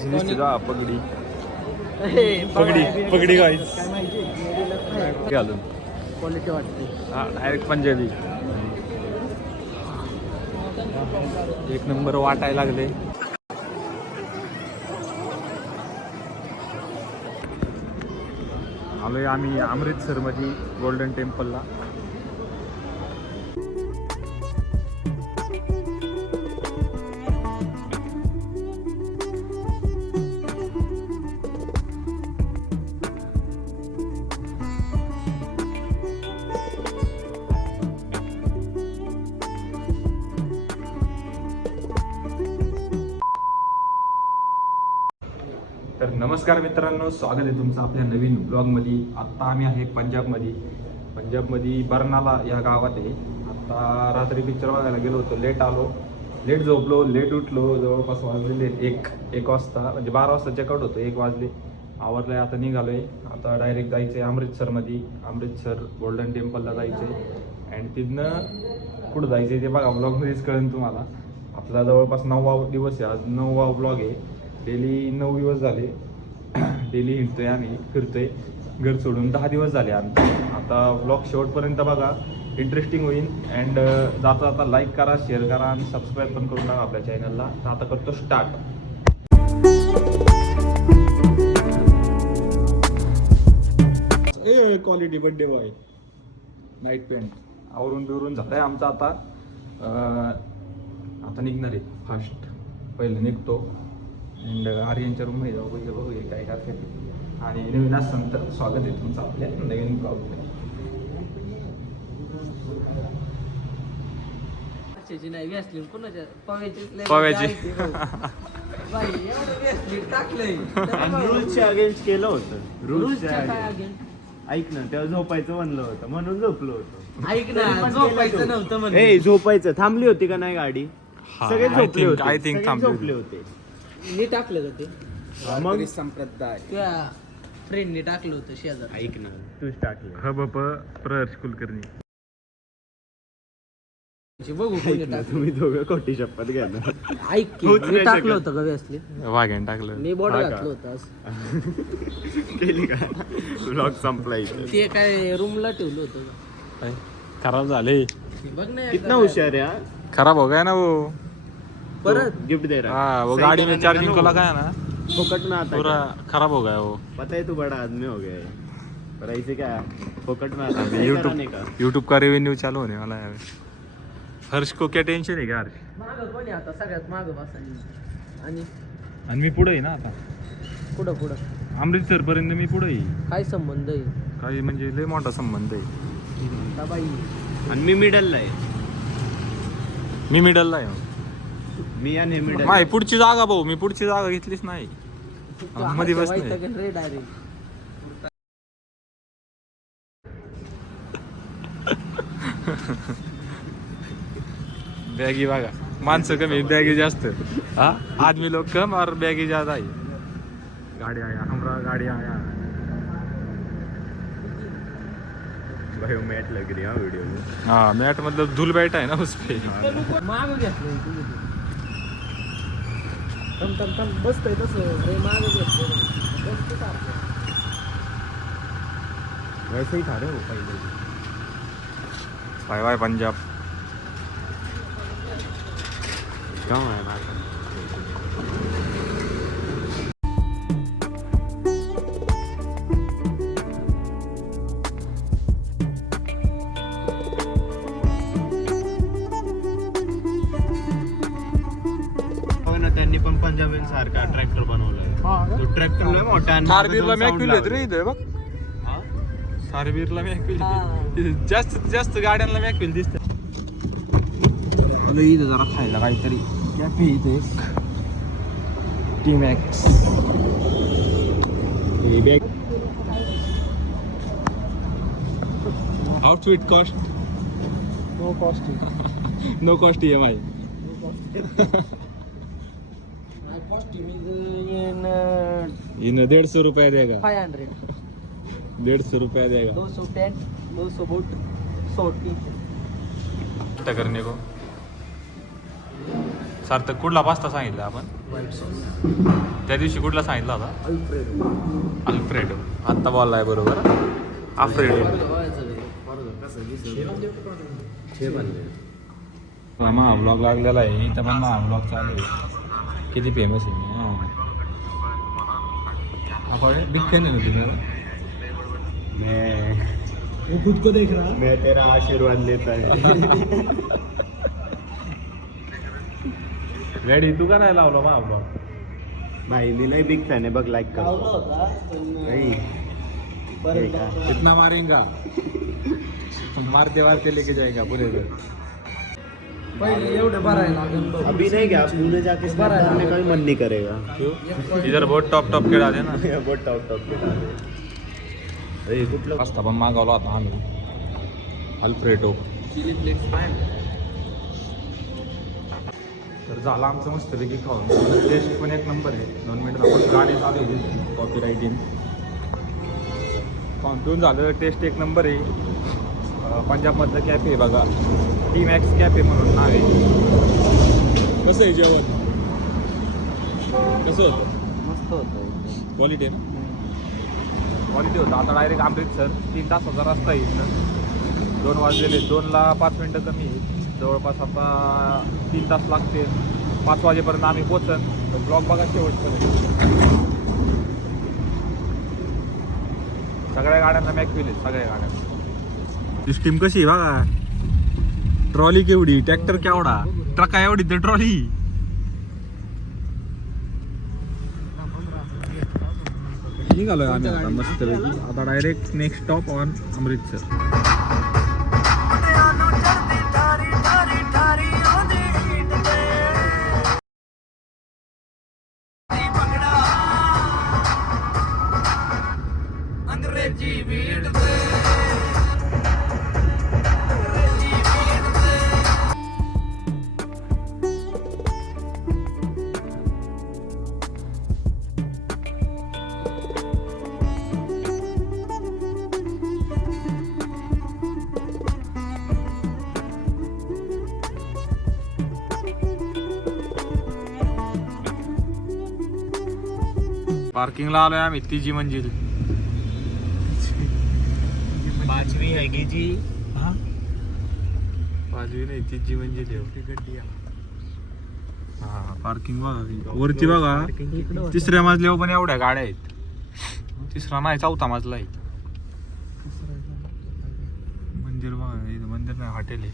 कशी दिसते जा पगडी पगडी पगडी गाईस घालून क्वालिटी वाटते. हा डायरेक्ट पंजाबी एक नंबर वाटायला लागले. आलोय आम्ही अमृतसरमध्ये गोल्डन टेम्पलला. तर नमस्कार मित्रांनो, स्वागत आहे तुमचं आपल्या नवीन ब्लॉगमध्ये. आत्ता आम्ही आहे पंजाबमध्ये बरनाला या गावात आहे. आत्ता रात्री पिक्चर बघायला गेलो होतो, लेट आलो, लेट झोपलो, लेट उठलो. जवळपास वाजलेले एक वाजता, म्हणजे 12 वाजता चेकआउट होतो, 1 वाजले. आवरलं आहे, आता निघालो आहे. आता डायरेक्ट जायचं आहे अमृतसरमध्ये. अमृतसर गोल्डन टेम्पलला जायचं आहे आणि तिथनं कुठं जायचं आहे ते बघा ब्लॉगमध्येच कळेल तुम्हाला. आपला जवळपास 9वा दिवस आहे, आज 9वा ब्लॉग आहे. डेली 9 दिवस झाले डेली हिंडतोय आम्ही, फिरतोय. घर सोडून 10 दिवस झाले आमचे. आता ब्लॉग शेवटपर्यंत बघा, इंटरेस्टिंग होईल. अँड जाता जाता लाईक करा, शेअर करा आणि सबस्क्राईब पण करून टाका आपल्या चॅनलला. तर आता करतो start. Quality birthday boy night pant आवरून बिवरून झालंय आमचा. आता निघणार आहे फास्ट. पहिलं निघतो अँड आर्यनच्या रूममध्ये जाऊ, बघूया काय करते. आणि नवीन असाल तर स्वागत आहे तुमचं आपल्या नवीन ब्लॉगमध्ये. रूल्सच्या अगेन्स्ट केलं होतं. रूल्सच्या ऐक ना, तेव्हा झोपायचं म्हणलं होतं म्हणून झोपलो होतो. ऐक ना, झोपायचं नव्हतं म्हणून. ए झोपायचं थांबली होती का नाही गाडी? सगळे झोपले होते. आय थिंक झोपले होते. मी टाकलं होतं ते, मग संप्रदाय त्या फ्रेंडने टाकलं होतं शेजार. ऐक ना, तूच टाकलं. हबप प्रहर्ष कुलकर्णी. बघू कोणी टाकलं. तुम्ही दोघं खोटी शपथ घ्या ना. ऐक की, होत मी नाही टाकलं शकत. होतं का व्यसली? वाघ्यान टाकलं. मी बॉडी हा का? घातलं होतं आज. केली का? ब्लॉग संपलायचं. ते काय रूमला ठेवलं होतं का? काय? खराब झाले. बघ ना कितना हुशार है यार. खराब हो गया ना वो. परत गिफ्ट दे रहा हाँ वो सही गाड़ी में कराने चार्जिंग का को ना लगाया ना, वो। फोकट में आता पूरा क्या? खराब हो गया वो. पता है तू बड़ा आदमी हो गया है, पर ऐसे क्या फोकट में आता है कराने का. यूट्यूब का रेवेन्यू चालू होने वाला है. हर्ष को क्या टेंशन है क्या हर्ष? मागं कोणी आता सगळ्यात मागं बसायला. आणि मी पुढे आहे ना आता. पुढं अमृतसर पर्यंत मी पुढे आहे. काय संबंध आहे? काही म्हणजे लय मोठा संबंध आहे. का बाई? आणि मी मिडलला आहे. मी मिडलला आहे. मी आणि मिडल. माय पुढची जागा भाऊ, मी पुढची जागा घेतलीच नाही. मध्ये बस नाही. रे डायरेक्ट. बॅगी बघा, माणसं कमी बॅगी जास्त. हा आदमी लोग कम और बॅगी ज्यादा है. गाड़ी आया, हमरा गाड़ी आया. भाई वो मैट लग रही है वीडियो में. हाँ मैट मतलब धूल बैठा है ना उस पे. मागं घेतलं तुम्ही. थम बसतंय तसं रे, मागं घेतलं बसतं सारखं. वैसे ही था रे वो पहले. Bye bye Punjab. कहाँ है भाषा? त्यांनी पण पंजाबीन सारखा ट्रॅक्टर बनवलाय. तो ट्रॅक्टर लय मोठा आहे. थारबीरला sound मॅक्युल येत रे लावलंय. इथं बघ. हा? थारबीरला मॅक्युल जास्तीत जास्त गाड्यांना मॅक्युल दिसत. इथं जरा खायला काहीतरी कॅफे इथे टीमॅक्स. Outfit cost no cost. No cost EMI. In 150 रुपया देगा. 500. 150 रुपया देगा 210, 200 बूट, 100 टी. करने को सार्थक कुठला पास्ता सांगितला आपण व्हाईट सॉस त्या दिवशी कुठला सांगितला होता अल्फ्रेडो अल्फ्रेडो आत्ता बोललाय बरोबर अल्फ्रेडो हा ब्लॉग लागलेला आहे इथं पण हा ब्लॉग चालू आहे किती फेमस आहे आपण बिग फॅन आहे ना तुम्ही वो खुद को देख रहा मैं तेरा आशीर्वाद लेता है रेडी तू का नाही लावला मा ब्लॉग भाई मी नाही बिग फॅन आहे बघ लाईक कर लावला होता पण नाही. परत हे का? कितना मारेगा मारते मारते लेके जाएगा पुरे पहिले एवढं भरायला लागेल बघ. अभी नहीं क्या पुणे जाके स्नैप डालने का भी मन नहीं करेगा इधर बहुत टॉप टॉप के डाले ना बहुत टॉप टॉप के डाले. अरे कुठलं पास्ता पण मागवला होता आम्ही अल्फ्रेडो चिली फ्लेक्स आहे तर झालं आमचं मस्तपैकी खाऊन टेस्ट पण एक नंबर आहे 2 मिनिट आपण गाणे चालू आहे कॉपी रायटिंग खाऊन पिऊन झालं टेस्ट एक नंबर आहे पंजाबमधलं कॅफे आहे बघा टी मॅक्स कॅफे म्हणून नाव आहे कसं आहे जेवण कसं होतं मस्त होतं क्वालिटी क्वालिटी होतं आता डायरेक्ट अमृतसर 3 तासाचा रस्ता आहे इथं 2 वाजलेले 2ला 5 मिनटं कमी आहे जवळपास आता 3 तास लागते 5 वाजेपर्यंत आम्ही पोचन तर ब्लॉग बघा शेवटपर्यंत सगळ्या गाड्यांना मॅकविल आहेत सगळ्या गाड्यांना सिस्टीम कशी बघा ट्रॉली केवढी ट्रॅक्टर केवढा ट्रका एवढी तर ट्रॉली निघालोय आम्ही आता मस्तपैकी आता direct next stop on Amritsar पार्किंगला आलोय आम्ही तिची मंजिल 5वीं है की जी 5वी नाही तिची मंजिल आहे हा पार्किंग बघा वरती बघा 3ऱ्या मजल्यावर पण एवढ्या गाड्या आहेत 3रा नाही 4था मजला आहे मंदिर बघा इथं मंदिर नाही हॉटेल आहे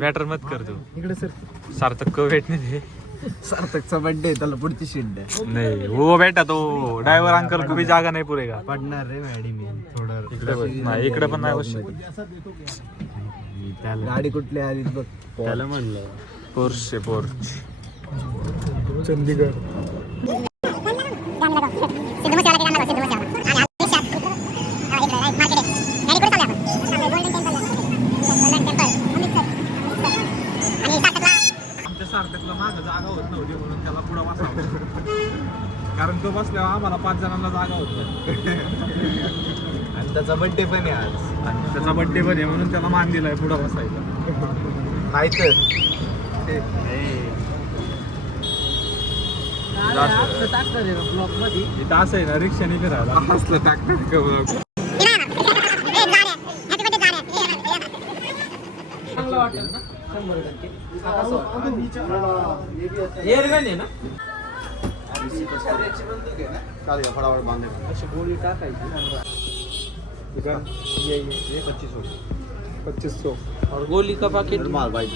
मॅटर मत करतो इकडे सर सार्थक को भेट नाही सार्थकचा बर्थडे त्याला पुढची शिंड आहे नहीं वो बेटा तो ड्राइवर अंकल को भी जागा नहीं पुरेगा पडणार रे मॅडी मी थोडं इकडे पण नाही अवश्य गाडी कुठली आली बघ त्याला म्हणलं पोर्शे पोर्च चंदीगड आमच्या सार्थकला मागं जागा होत नव्हती म्हणून त्याला पुढं बसावं कारण तो बसल्यावर आम्हाला 5 जणांना जागा होत नाही आणि त्याचा बर्थडे पण आहे आज आणि त्याचा बर्थडे पण आहे म्हणून त्याला मान दिलाय पुढं बसायला नाही तर टाकणार आहे ब्लॉक मध्ये इथं असं आहे ना रिक्षाने फिरायला असलं टाकतात का ब्लॉग चांगलं वाटेल ना 100% एअरगन आहे ना चालेल फटाफट बांधे अशी गोळी टाकायची ये 2500 और गोली का पैकेट माल बाईक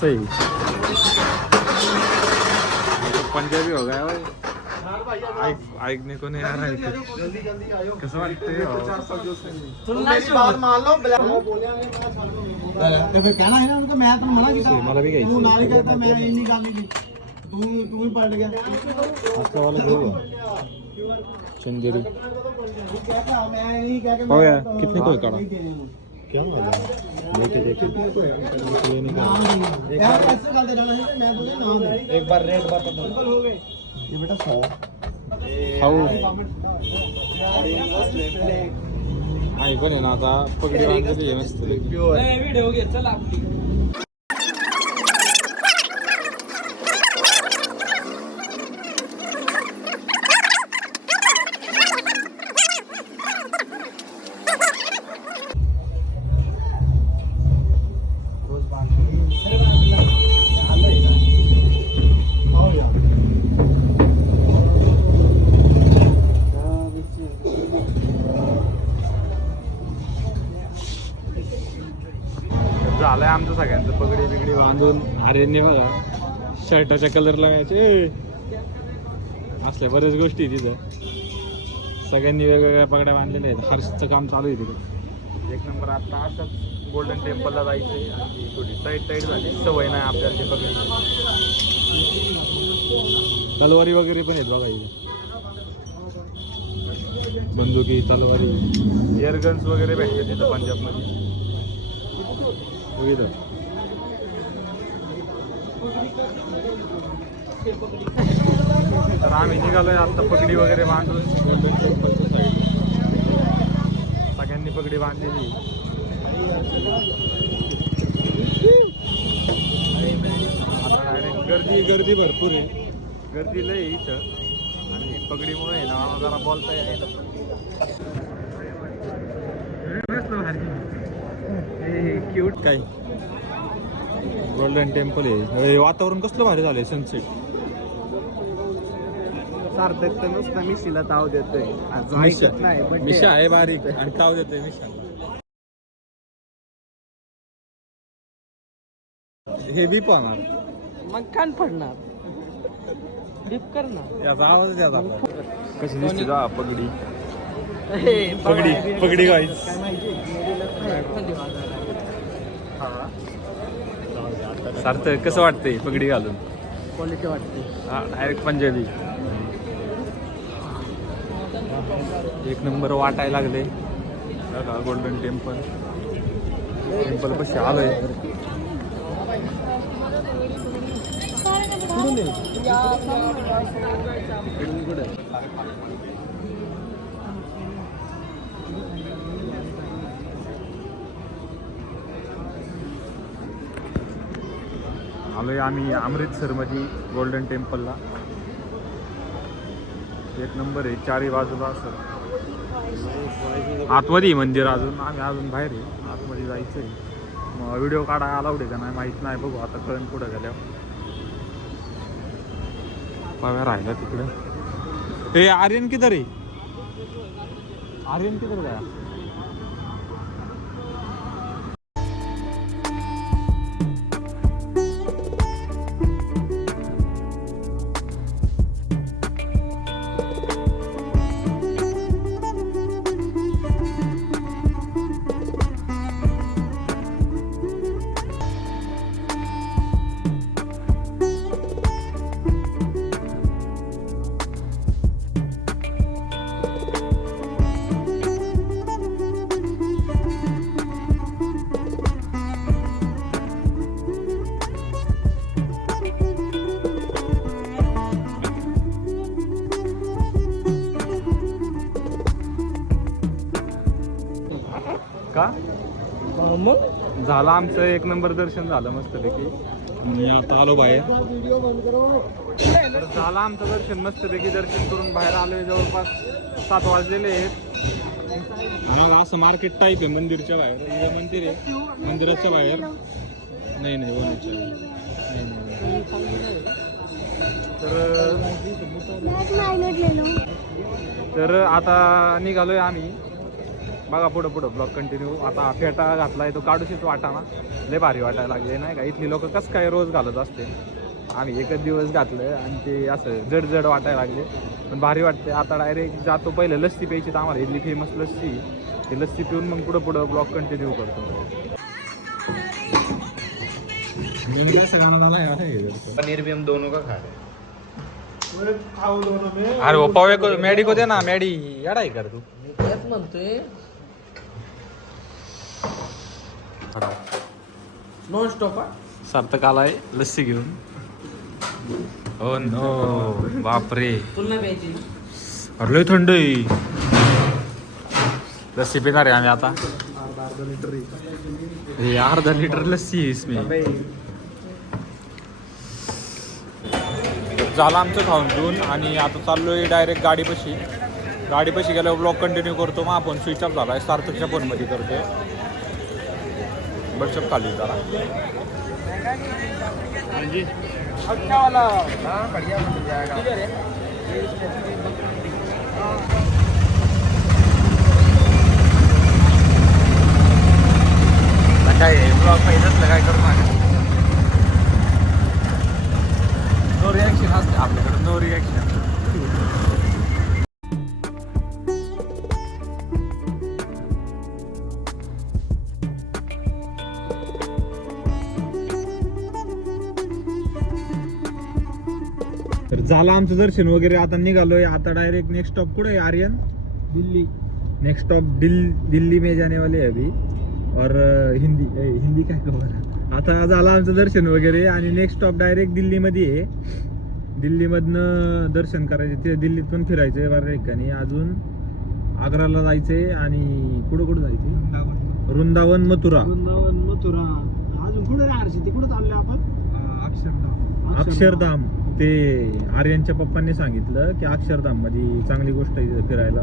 सही पंजाबी हो गया भाई. ऐकणे को नाही आ रहा है. कसं वाटतंय कहना है ना उनको मैं तो मना किया मला बी तू घ्यायची. नाली करता मैं नहीं गाली दी तू ही पलट गया आपला वाला घेऊ चंदेरी कहता मैं नहीं कह के पाहूया कितने कोई काढा क्या देखे देखे यार ऐसे गलती डाला है मैं तुझे नाम दे एक बार रेट बता दो. अंकल हो गए ये बेटा 100 खाऊ आई पण आहे ना आता पगडी बांधलेली आहे मस्त व्हिडिओ घे चल आपली झालंय आमचं सगळ्यांचं पगडी बिगडी बांधून आर्यनने बघा शर्टाच्या कलरला मॅच असल्या बऱ्याच गोष्टी आहे तिथं सगळ्यांनी वेगवेगळ्या पगड्या बांधलेल्या आहेत हर्षचं काम चालू आहे तिथं एक नंबर आता असंच गोल्डन टेम्पलला जायचंय आणि थोडी टाईट झाली सवय नाही आपल्याला ते पगडी तलवारी वगैरे पण आहेत बघा इथे बंदुकी तलवारी एअरगन्स वगैरे भेटते तिथं पंजाबमध्ये बघितलं तर आम्ही निघालोय आता पगडी वगैरे बांधून सगळ्यांनी पगडी बांधलेली आता डायरेक्ट गर्दी भरपूर आहे गर्दी लय आहे इथं आणि पगडीमुळे आहे ना जरा बोलता येईल क्यूट काय गोल्डन टेम्पल आहे वातावरण कसलं भारी झालंय सनसेट सार्थक तर नुसता मिशीला ताव देतोय ऐकत नाही पण मिशा आहे बारीक आणि ताव देतोय मिशा हे बी पाहणार मग कान पडणार डिप करणार याचा आवाज याचा कशी दिसते जा पगडी पगडी गाईस सार्थक कसं वाटतंय पगडी घालून क्वालिटी वाटते हा डायरेक्ट पंजाबी एक नंबर वाटायला लागले बघा गोल्डन टेम्पल पशी आलोय आलोय आम्ही अमृतसरमध्ये गोल्डन टेम्पलला एक नंबर आहे चारही बाजूला असं आतमध्ये मंदिर अजून आम्ही अजून बाहेर आहे आतमध्ये जायचं आहे मग व्हिडिओ काढायला अलाउड आहे का नाही माहीत नाही बघू आता कळण पुढं झाल्यावर पाव्या राहिला तिकडं हे आर्यन किधर आहे आर्यन किधर गया का मग झालं आमचं एक नंबर दर्शन झालं मस्तपैकी आणि आता आलो बाहेर तर झालं आमचं दर्शन मस्तपैकी दर्शन करून बाहेर आलोय जवळपास 7 वाजलेले आहेत असं मार्केट टाईप आहे मंदिरच्या बाहेर इथं मंदिर आहे मंदिराच्या बाहेर नाही बोलायच्या तर आता निघालोय आम्ही बघा पुढं ब्लॉग कंटिन्यू. आता फेटा घातलाय तो काढूशीच वाटाणा, लय भारी वाटायला लागले नाही का. इथली लोक कसं काय रोज घालत असते, आम्ही एकच दिवस घातलं आणि ते असं जड वाटायला लागले, पण भारी वाटते. आता डायरेक्ट जातो, पहिलं लस्सी प्यायची तर आम्हाला इथली फेमस लस्सी, ती लस्सी पिऊन मग पुढं ब्लॉग कंटिन्यू करतो. पनीर भी हम दोनों का खा रहे. अरे वो पवे को मैडी को दे ना, मैडी याडा कर तू. तेच म्हणतोय नॉन स्टॉप. सार्थक आलाय लस्सी घेऊन. ओ नो बापरे, तुला प्यायची अरे लय थंड आहे. लस्सी पिणार आहे आम्ही आता. अर्धा लिटर लस्सी आहे इसमें. झालं आमचं खाऊन पिऊन आणि आता चाललोय डायरेक्ट गाडीपाशी गेल्यावर ब्लॉग कंटिन्यू करतो. मग आपण स्विच ऑफ झाला आहे, सार्थकच्या फोनमध्ये करतोय. बडशप खाली जरा अच्छा वाला. हाँ बढ़िया बन जाएगा. काय ब्लॉग पहिलंच काय करू नका. नो रिॲक्शन असते आपल्याकडे, नो रिॲक्शन. तर झालं आमचं दर्शन वगैरे, आता निघालोय. आता डायरेक्ट नेक्स्ट स्टॉप कुठे आहे आर्यन? दिल्ली. नेक्स्ट स्टॉप दिल्ली में जाने वाले अभी. और हिंदी काय खबर. आता झालं आमचं दर्शन वगैरे आणि नेक्स्ट स्टॉप डायरेक्ट दिल्लीमध्ये आहे. दिल्लीमधनं दर्शन करायचे, ते दिल्लीत पण फिरायचं आहे बऱ्याच ठिकाणी. अजून आग्राला जायचंय आणि कुठं जायचंय? वृंदावन मथुरा. अजून कुठे राहायची, ते कुठं चालले आपण? अक्षरधाम. ते आर्यनच्या पप्पांनी सांगितलं की अक्षरधाम मध्ये चांगली गोष्ट आहे फिरायला,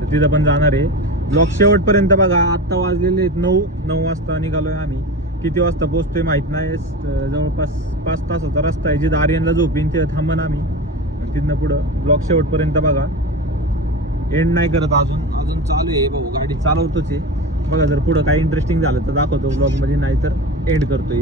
तर तिथं पण जाणार आहे. ब्लॉग शेवटपर्यंत बघा. आत्ता वाजलेले आहेत 9 वाजता निघालोय आम्ही. किती वाजता पोहोचतोय माहित नाही. जवळपास 5 तासाचा रस्ता आहे. जिथं आर्यनला झोपीन तिथं थांबन आम्ही. तिथनं पुढं ब्लॉग शेवटपर्यंत बघा. एंड नाही करत अजून चालू आहे भाऊ, गाडी चालवतोच आहे. बघा जर पुढं काही इंटरेस्टिंग झालं तर दाखवतो ब्लॉग मध्ये, नाही तर एंड करतो.